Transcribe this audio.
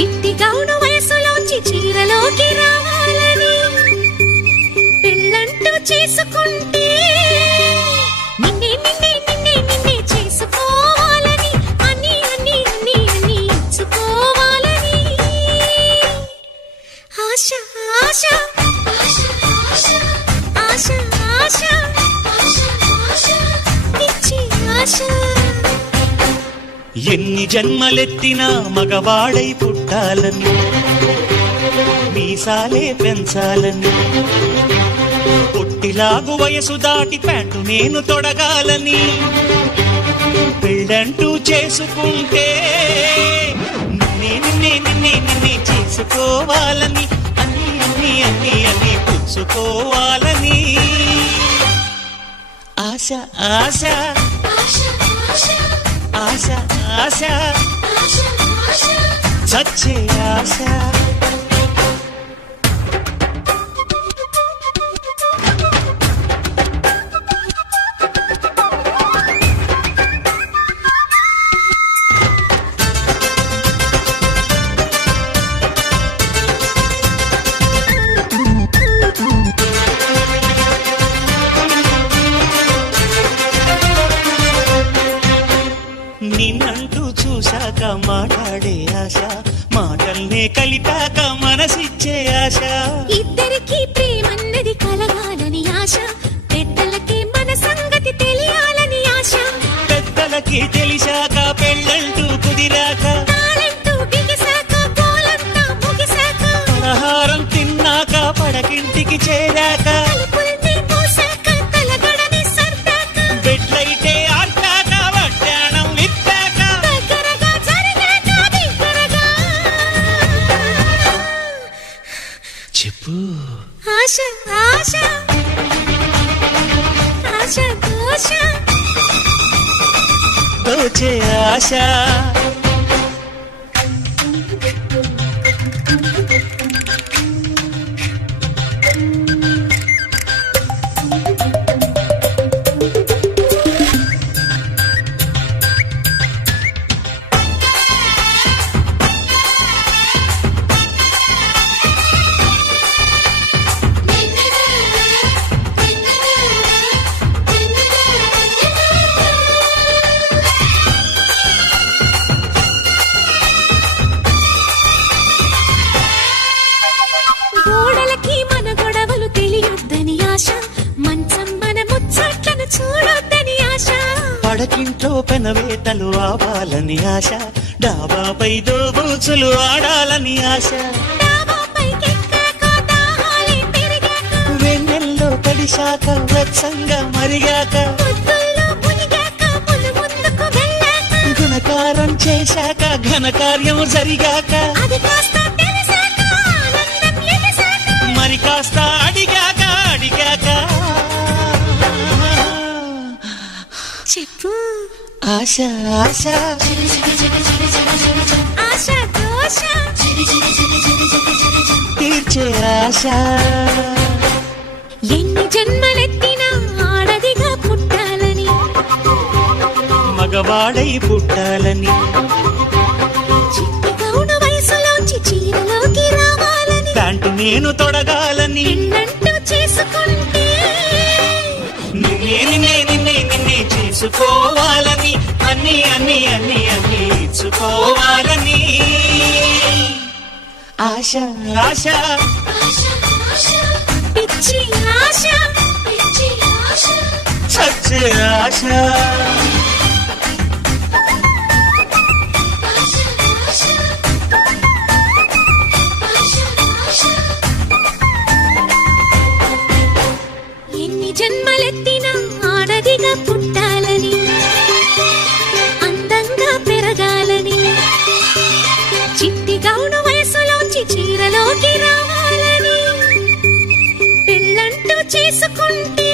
చిట్టి గౌను వయసులోంచి చీరలోకి రావాలని పెళ్ళంటూ చేసుకుంటే నిన్నే నిన్నే నిన్నే నిన్నే చేసుకోవాలని అన్ని అన్ని అన్ని అన్ని ఇచ్చుకోవాలని ఆశ ఆశ ఆశ ఆశ ఆశ పిచ్చి ఆశ. ఎన్ని జన్మలెత్తినా మగవాడై పుట్టాలని మీసాలే పెంచాలని పొట్టిలాగు వయసు దాటి ప్యాంటు నేను తొడగాలని పెళ్ళంటూ చేసుకుంటే నిన్నే నిన్నే నిన్నే నిన్నే చేసుకోవాలని అన్ని అన్ని అన్ని అన్ని పుచ్చుకోవాలని ఆశ ఆశ ఆశ ఆశ చచ్చే ఆశ. నిన్నంటూ చూశాక మాట్లాడే ఆశ మాటల్నే కలిపాక మనసిచ్చే ఆశ. ఇద్దరికి ప్రేమన్నది కలగాలని ఆశ పెద్దలకి మన సంగతి తెలియాలని ఆశ. పెద్దలకి తెలిసాక పెళ్ళంటూ కుదిరాక తాళంటూ బిగిసాక గోలంతా ముగిసాక పలహారం తిన్నాక పడకింటికి చేరాక తలుపుల్ని మూసాక తలగడని సర్దాక బెడ్లైతే ఆర్పాక వడ్డాణం విప్పాక దగ్గరగా జరిగాక దగ్గరగా చెప్పు ఆశ ఆశ ఆశ దోష దోచే ఆశ. గోడలకి మన గొడవలు తెలియొద్దని ఆశ మంచం మన ముచ్చట్లను చూడొద్దని ఆశ. పడకింట్లో పెనవేతలు ఆవాలని ఆశ డాబాపై దోబూచులు ఆడాలని ఆశ. డాబాపైకెక్కాక దాహాలే పెరిగాక వెన్నెల్లో తడిశాక వెచ్చంగా మరిగాక ముద్దుల్లో మునిగాక మును ముందుకు వెళ్ళాక గుణకారం చేశాక ఘనకార్యం జరిగాక అది కాస్త తెలిసాక ఆనందం ఎగసాక మరి కాస్త అడిగాక అడిగాక చెప్పు ఆశ ఆశ ఆశ దోష తీర్చే ఆశ. ఎన్ని జన్మలెత్తినా ఆడదిగా పుట్టాలని మగవాడై పుట్టాలని చిట్టి గౌను వయసులోంచి చీరలోకి రావాలని ప్యాంటు నేను తొడగాలని పెళ్ళంటూ చేసుకుంటే నిన్నే నిన్నే నిన్నే నిన్నే చేసుకోవాలని అన్ని అన్ని అన్ని అన్ని ఇచ్చుకోవాలని ఆశ ఆశ పిచ్చి ఆశ చచ్చే ఆశ. ఎన్ని జన్మలెత్తినా ఆడదిగా పుట్టాలని అందంగా పెరగాలని చిట్టి గౌను వయసులోంచి చీరలోకి రావాలని పెళ్ళంటూ చేసుకుంటే